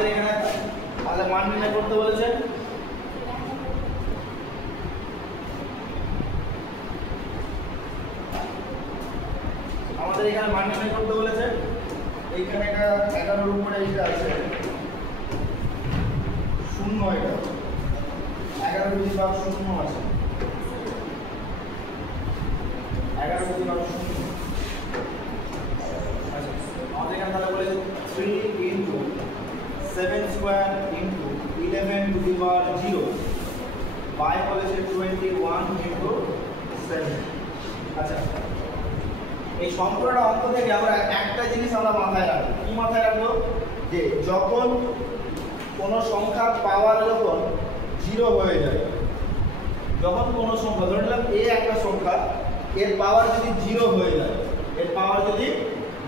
আমাদের এখানে তাহলে মান নির্ণয় করতে বলেছে। আমাদের এখানে মান নির্ণয় করতে বলেছে। এইখানে একটা 11 এর উপরে এটা আছে 0, এটা 11 যদি ভাগ 0 আছে, 11 যদি ভাগ 0। আচ্ছা, আমাদের এখানে তাহলে বলেছে 3 into 7 square into 11 to the power 0 by বলেছে 21 into 7। আচ্ছা, এই সম্পূর্ণটা অঙ্ক থেকে আমরা একটা জিনিস আমরা মাথায় রাখবো। কি মাথায় রাখবো? যে যখন কোনো সংখ্যার পাওয়ার যখন 0 হয়ে যায়, যখন কোনো সংখ্যা ধরে নিলাম a একটা সংখ্যা, এর পাওয়ার যদি 0 হয়ে যায়, এর পাওয়ার যদি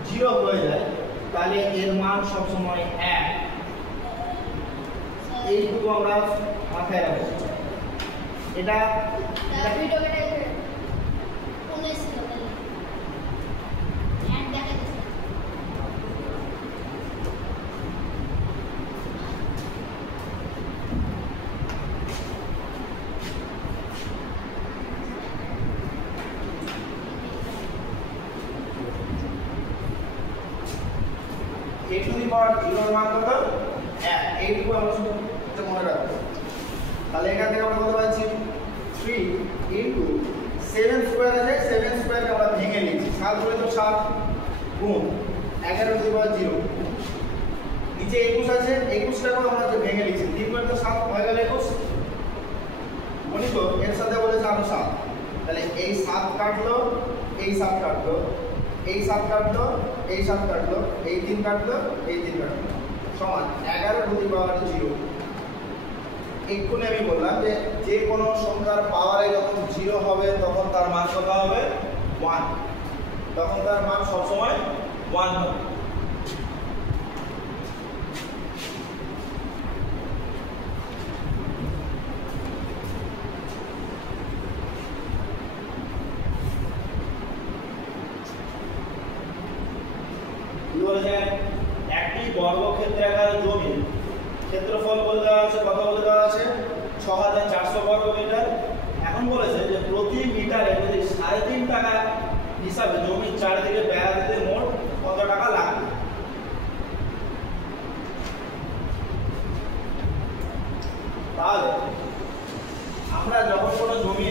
0 হয়ে যায়, তাহলে এর মান সবসময় 1। এইটুকু আমরা মাথায় রাখবো। এটা a to the power 0 এর মান কত? 1। এইটুকু আমরা শুধু মনে রাখবো। তাহলে এখান থেকে আমরা কত পাচ্ছি? 3 into 7 স্কয়ার আছে, 7 স্কয়ারকে আমরা ভেঙে নিচ্ছি। 7 গুণিত 7 গুণ 11 to the power 0। নিচে 21 আছে, 21টাকেও আমরা ভেঙে নিচ্ছি। 3 গুণিত 7 হয়ে গেল 21। গণিত এর সাথে বলেছে আরো 7। তাহলে এই 7 কাটলো, এই 7 কাটলো, এই 7 কাটলো, এই 7 কাটলো, এই 3 কাটলো, এই 3 কাটলো, সমান 11 to the power 0। এক্ষুনি আমি বললাম যে যে কোনো সংখ্যার পাওয়ারে যখন 0 হবে তখন তার মান কত হবে? 1। তখন তার মান সবসময় 1 হবে। একটি বর্গক্ষেত্রাকার জমি ক্ষেত্রফল বলে দেওয়া আছে, কত বলে দেওয়া আছে? 6400 বর্গ মিটার। এখন বলেছে যে প্রতি মিটারে যদি 3.5 টাকা হিসাবে জমির চারিদিকে বেড়া দিতে মোট কত টাকা লাগবে? তাহলে আমরা যখন কোনো জমি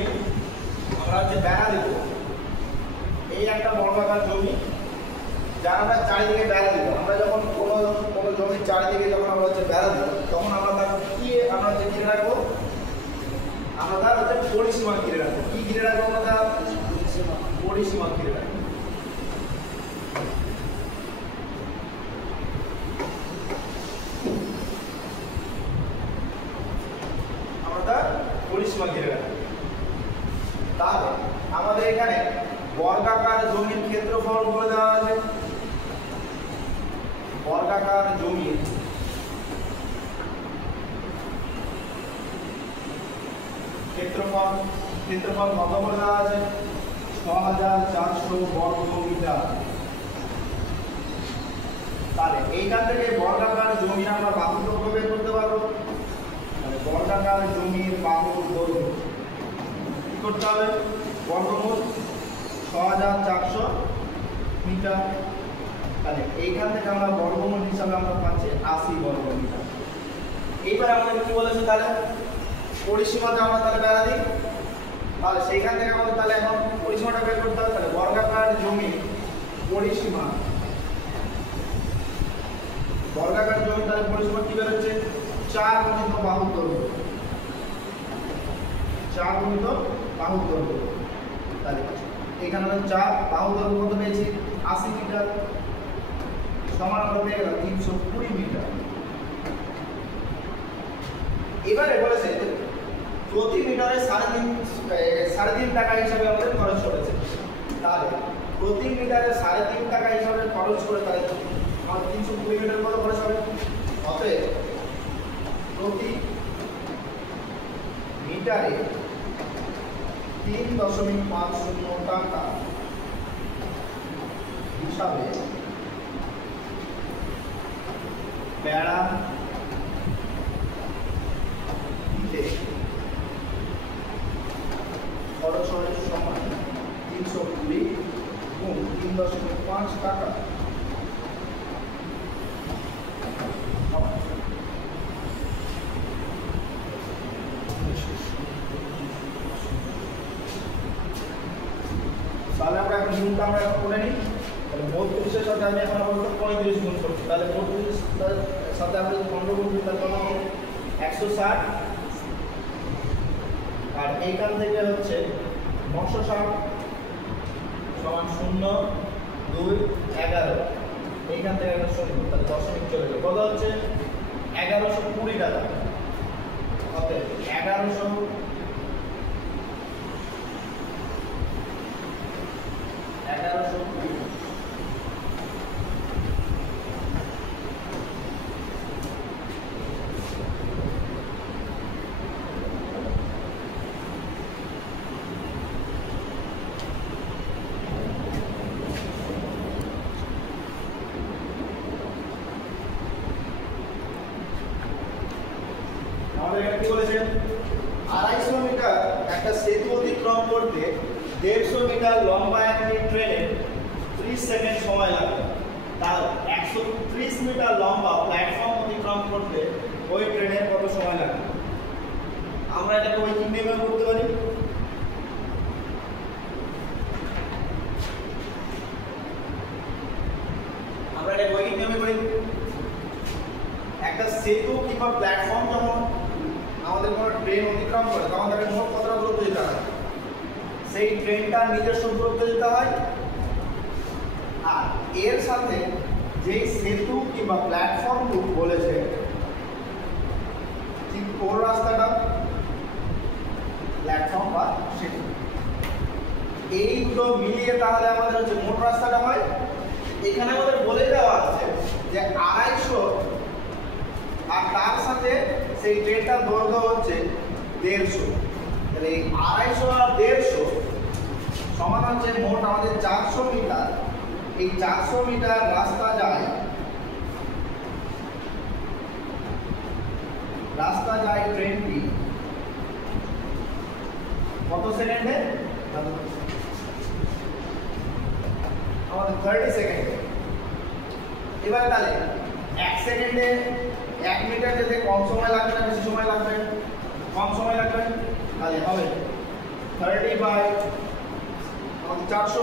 আমরা যে বেড়া দেব, এই একটা বর্গাকার জমি যার আমরা চারিদিকে বেড়া দেব, আমরা যখন কোনো জমির চারিদিকে যখন আমরা হচ্ছে বেড়া দেব, তখন আমরা তার কি আমরা যে ঘিরে রাখবো? আমরা তার হচ্ছে পরিসীমা ঘিরে রাখবো। কি ঘিরে রাখবো? আমরা তার পরিসীমা ঘিরে রাখবো। আমরা তার পরিসীমা ঘিরে রাখবো। তাহলে আমাদের এখানে বর্গাকার জমির ক্ষেত্রফল বলে দেওয়া আছে। বর্গাকার জমির ক্ষেত্রফল কত বলে দেওয়া আছে? 6400 বর্গ মিটার। তাহলে এইখান থেকে বর্গাকার জমি আমরা বাহুর দৈর্ঘ্য বের করতে পারবো। মানে বর্গাকার জমির বাহুর দৈর্ঘ্য কি করতে হবে? বর্গমূল 6400 মিটার। তাহলে এইখান থেকে আমরা বর্গমূল হিসাবে আমরা পাচ্ছি 80 বর্গ মিটার। এইবার আমাদের কি বলেছে? তাহলে পরিসীমাটা আমরা তাহলে বেড়া দিই। তাহলে সেইখান থেকে আমাদের তাহলে এখন পরিসীমাটা বের করতে হবে। তাহলে বর্গাকার জমি পরিসীমা, বর্গাকার জমি তাহলে পরিসীমা কি বের হচ্ছে? 4 গুণিত বাহুর দৈর্ঘ্য। 4 গুণিত বাহুর দৈর্ঘ্য। তাহলে এখানে আমরা 4 বাহুর দৈর্ঘ্য কত পেয়েছি? 80 মিটার। সমান আমরা পেয়ে গেলাম 320 মিটার। এবারে বলেছে প্রতি মিটারে 3.5 টাকা হিসাবে আমাদের খরচ করেছে। তাহলে প্রতি মিটারে 3.5 টাকা হিসাবে খরচ করে তাহলে আমাদের 320 মিটার কত খরচ হবে? অতএব প্রতি মিটারে 3.50 টাকা হিসাবে বেড়া সমান 320 গুণ 3.5 টাকা। তাহলে আমরা এখন গুণটা আমরা এখন করে নিই। তাহলে 32-এর সাথে আমি এখন আপাতত 35 গুণ করছি। তাহলে 32 সাথে আমরা যদি 15 গুণ করি তাহলে কত হবে? 160। আর এইখান থেকে হচ্ছে 960 সমান 0 2 11। এইখান থেকে একটা 0, তাহলে দশমিক চলে যাবে। কত হচ্ছে? 1120 টাকা। অতএব 1120 আমাদের এখানে কি বলেছে? 250 মিটার একটা সেতু অতিক্রম করতে 150 মিটার লম্বা একটি ট্রেনের 30 সেকেন্ড সময় লাগে। তার 130 মিটার লম্বা প্ল্যাটফর্ম অতিক্রম করতে ওই ট্রেনের কত সময় লাগে? আমরা এটাকে ঐকিক নিয়মে করতে পারি। আমরা এটাকে ঐকিক নিয়মে করি। একটা সেতু কিংবা প্ল্যাটফর্ম যখন আমাদের কোনো ট্রেন অতিক্রম করে তখন তাকে মোট কতটা দূরত্ব যেতে হয়? সেই ট্রেনটার নিজস্ব দূরত্ব যেতে হয়। আর এর সাথে যেই সেতু কিংবা প্ল্যাটফর্মটুকু বলেছে ঠিক কোন রাস্তাটা, প্ল্যাটফর্ম বা সেতু, এই দুটো মিলিয়ে তাহলে আমাদের হচ্ছে মোট রাস্তাটা হয়। এখানে আমাদের বলে দেওয়া আছে যে 250 আর তার সাথে সেই ট্রেনটার দৈর্ঘ্য হচ্ছে 150। তাহলে এই 250 আর 150 সমান হচ্ছে মোট আমাদের 400 মিটার। এই 400 মিটার রাস্তা যায় ট্রেনটি কত সেকেন্ডে? আমাদের 30 সেকেন্ডে। এবার তাহলে 1 সেকেন্ডে 1 মিটার যেতে কম সময় লাগবে না বেশি সময় লাগবে? কম সময় লাগবে। তাহলে হবে 30 বাই 400,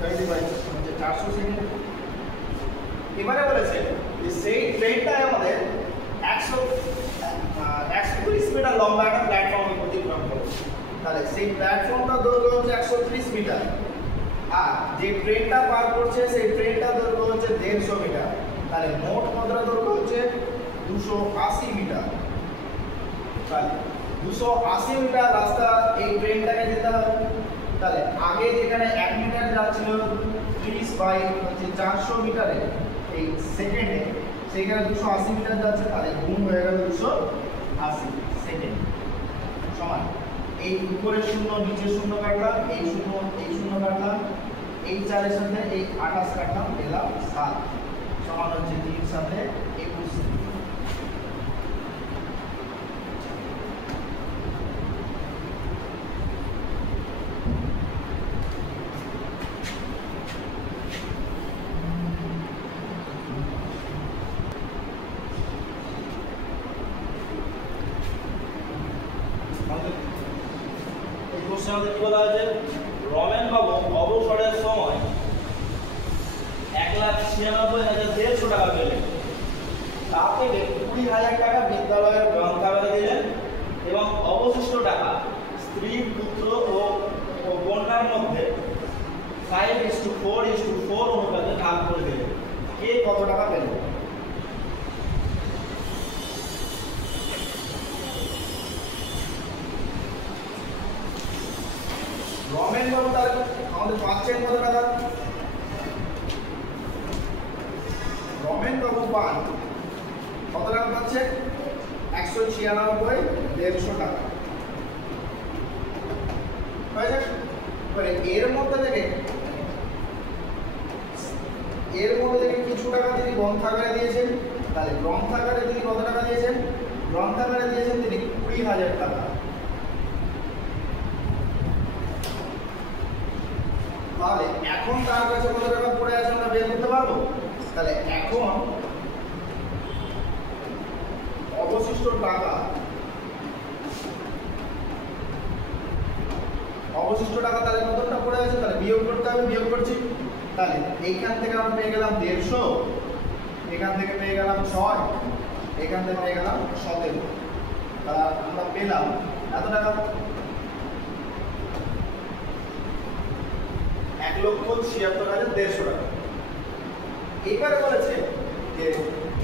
30 বাই 400 সেকেন্ড। এবারে বলেছে যে সেই ট্রেনটাই আমাদের 130 মিটার লম্বা একটা প্ল্যাটফর্ম অতিক্রম করবে। তাহলে সেই প্ল্যাটফর্মটার দৈর্ঘ্য হচ্ছে 130 মিটার আর যে ট্রেনটা পার করছে সেই ট্রেনটার দৈর্ঘ্য হচ্ছে 150 মিটার। তাহলে মোট কতটা দৈর্ঘ্য হচ্ছে? 280 মিটার। তাহলে 280 মিটার রাস্তা এই ট্রেনটাকে যেতে হবে। তাহলে আগে যেখানে 1 মিটার যাচ্ছিল 30 বাই 400 মিটারে এই সেকেন্ডে, সেখানে 280 মিটার যাচ্ছে। তাহলে গুণ হয়ে গেল 280 সেকেন্ড সমান এই উপরে 0 নিচে 0 কাটলাম, এই 0 কাটলাম, এই 4 এর সাথে এই 28 কাটলাম, পেলাম 7 সমান হচ্ছে 3 সাথে 21 সেকেন্ড। কি বলা হয়েছে? রমেন বাবু অবসরের সময় 1,96,150 টাকা পেলেন। তা থেকে 20,000 টাকা বিদ্যালয়ের গ্রন্থাগারে দিলেন এবং অবশিষ্ট টাকা স্ত্রী, পুত্র ও কন্যার মধ্যে 5:4:4 অনুপাতে ভাগ করে দিলেন। কে কত টাকা পেলেন? রমেন বাবু তার আমাদের পাচ্ছেন কত টাকা? রমেন বাবু পান কত টাকা পাচ্ছে? 196,150 টাকা। এর মধ্যে থেকে কিছু টাকা তিনি গ্রন্থাগারে দিয়েছেন। তাহলে গ্রন্থাগারে তিনি কত টাকা দিয়েছেন? গ্রন্থাগারে দিয়েছেন তিনি 20,000 টাকা। তাহলে এখন তার কাছে কত টাকা পড়ে আছে আমরা বের করতে পারবো? তাহলে এখন অবশিষ্ট টাকা তাহলে কতটা পড়ে আছে? তাহলে বিয়োগ করতে হবে, বিয়োগ করছি। তাহলে এইখান থেকে আমরা পেয়ে গেলাম 150, এখান থেকে পেয়ে গেলাম 6, এখান থেকে পেয়ে গেলাম 17। তাহলে আমরা পেলাম এত টাকা, 1,76,150 টাকা। এইবার বলেছে যে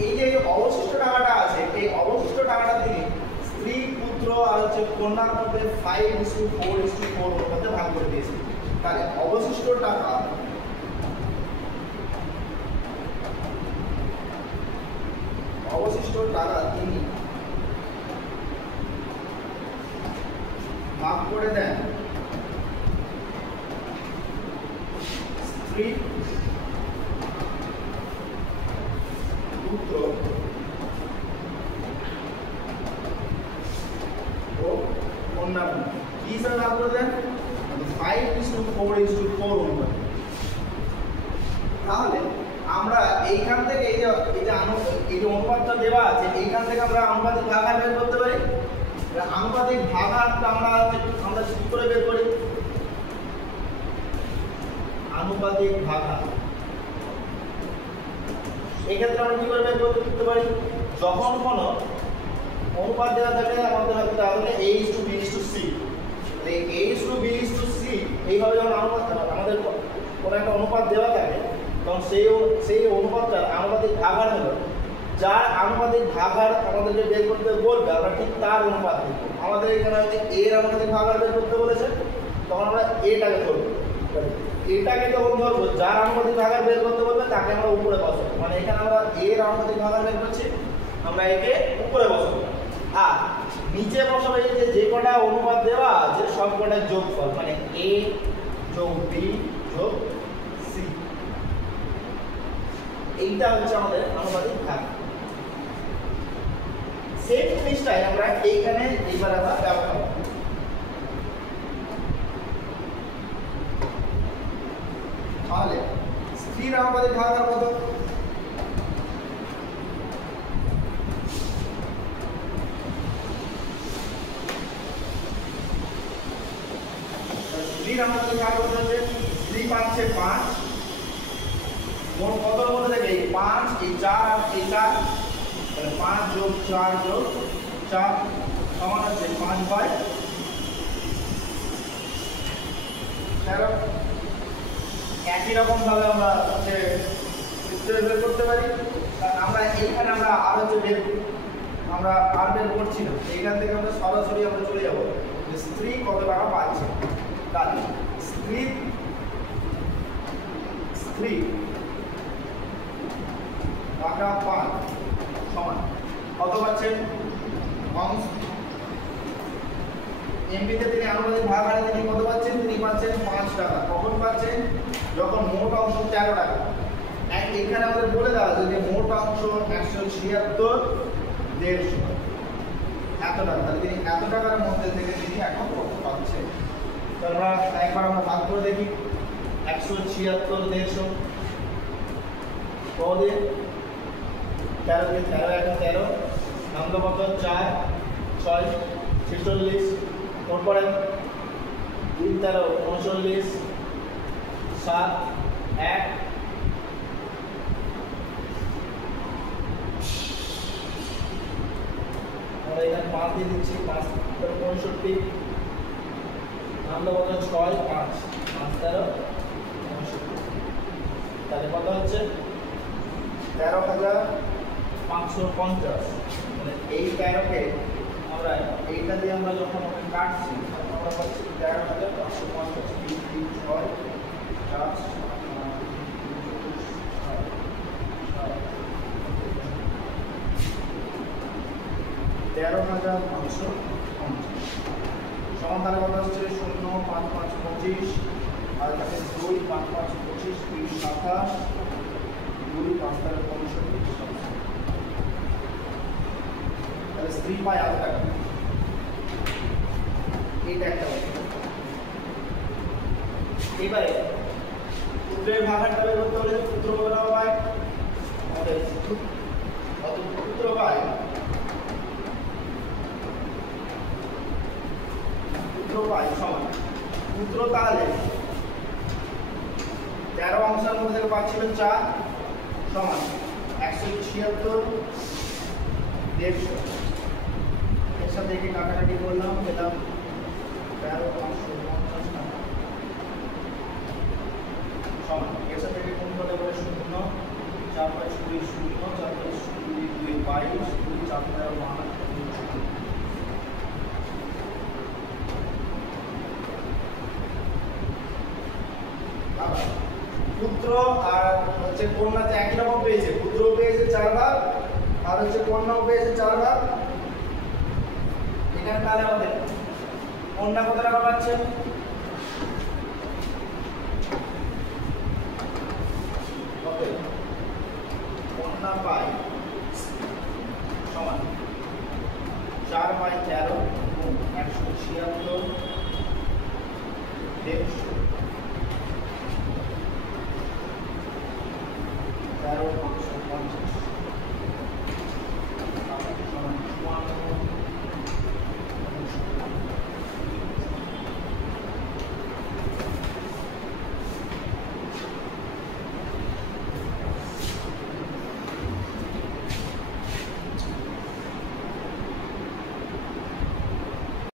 এই যে অবশিষ্ট টাকাটা আছে, এই অবশিষ্ট টাকাটা তিনি স্ত্রী, পুত্র আর হচ্ছে কন্যার মধ্যে 5:4:4 অনুপাতে ভাগ করে দিয়েছে। তাহলে অবশিষ্ট টাকা তিনি ভাগ করে দেন স্ত্রী, পুত্র ও কন্যার মধ্যে। কি হিসাবে ভাগ করে দেন? 5:4:4 অনুপাত। তাহলে আমরা এইখান থেকে এই যে অনুপাতটা দেওয়া আছে, এইখান থেকে আমরা আনুপাতিক ভাগাহার বের করতে পারি। আনুপাতিক ভাগাহারটা আমরা কি করে বের করি? আনুপাতিক ভাগাহার এই ক্ষেত্রে আমরা কি করে বের করতে পারি? যখন কোনো অনুপাত দেওয়া থাকে আমাদের তাহলে A:B:C, A:B:C এইভাবে যখন আমাদের কোনো একটা অনুপাত দেওয়া থাকে তখন সেই অনুপাতটার আনুপাতিক ভাগাহার হলো, যার আনুপাতিক ভাগাহার আমাদেরকে বের করতে বলবে আমরা ঠিক তার অনুপাত দেব। আমাদের এখানে হচ্ছে এর আনুপাতিক ভাগাহার বের করতে বলেছে, তখন আমরা এটাকে ধরবো। এটাকে যখন ধরবো, যার আনুপাতিক ভাগাহার বের করতে বলবে তাকে আমরা উপরে বসাবো। মানে এখানে আমরা এর আনুপাতিক ভাগাহার বের করছি, আমরা একে উপরে বসাবো। আর নিচে বসাবো এই যে কটা অনুপাত দেওয়া আছে সব কটার যোগফল, মানে A যোগ B যোগ C। এইটা হচ্ছে আমাদের আনুপাতিক ভাগ। সেই জিনিসটাই আমরা এইখানে এইবার আমরা ব্যবহার করব। তাহলে স্থির আনুপাতিক ভাগাহার কত? স্থির আনুপাতিক ভাগাহার কত হচ্ছে? 3 পাচ্ছে 5, মোট কতর মধ্যে থেকে এই 5, এই 4 আর এই 4, তাহলে 5 যোগ 4 যোগ 4 সমান হচ্ছে 5/13। একই রকম ভাবে আমরা হচ্ছে বের করতে পারি। আমরা এইখানে আমরা আর হচ্ছে বের করছি না, এইখান থেকে আমরা সরাসরি আমরা চলে যাব যে স্ত্রী কত টাকা পাচ্ছে। তাহলে স্ত্রী টাকা পান সমান কত পাচ্ছেন? এমপিতে তিনি আনুপাতিক ভাগাহারে তিনি কত পাচ্ছেন? তিনি পাচ্ছেন 5 টাকা। কখন পাচ্ছেন? যখন মোট অংশ 13 টাকা। এখানে আমাদের বলে দেওয়া আছে যে মোট অংশ 176,150 এত টাকা। তাহলে তিনি এত টাকার মধ্যে থেকে তিনি এখন কত পাচ্ছেন? তো আমরা একবার আমরা ভাগ করে দেখি। 176,150 কত দিয়ে 13 দিয়ে 13 নামটা কত? 4 6 46, তারপরে 2 13 39, 7 1 আমরা এখানে 5 দিয়ে দিচ্ছি, 5 65, নামটা কত? 6 5 5 13 65। তাহলে কত হচ্ছে? 13,550। মানে এই 13কে আমরা এইটা দিয়ে আমরা যখন কাটছি আমরা পাচ্ছি 13,550। 3 3 6 4 13,550 সমান। তাহলে কত হচ্ছে? 0 5 5 25 আর এখানে 2 5 5 25 3 27 2 5 5 65। তাহলে স্ত্রী পায় 8 টাকা। এইটা একটা হবে। এবারে পুত্রের ভাগাটা বের করতে হলে পুত্র কত পায় আমাদের কত পুত্র পায় সমান পুত্র তাহলে 13 অংশের মধ্যে থেকে পাচ্ছিল 4 সমান 176 150 এর সাথে একে কাটাকাটি করলাম পেলাম 13 অংশ 50 টাকা সমান এর সাথে একে কোন করলে বলে 0 4 5 2 0 4 5 2 2 22 2 4 13 মান পুত্র আর হচ্ছে কন্যাতে একই রকম পেয়েছে পুত্র পেয়েছে 4 ভাগ আর হচ্ছে কন্যাও পেয়েছে 4 ভাগ এখানে তাহলে আমাদের কন্যা কত টাকা পাচ্ছে কত কন্যা পায় সমান 4 বাই 13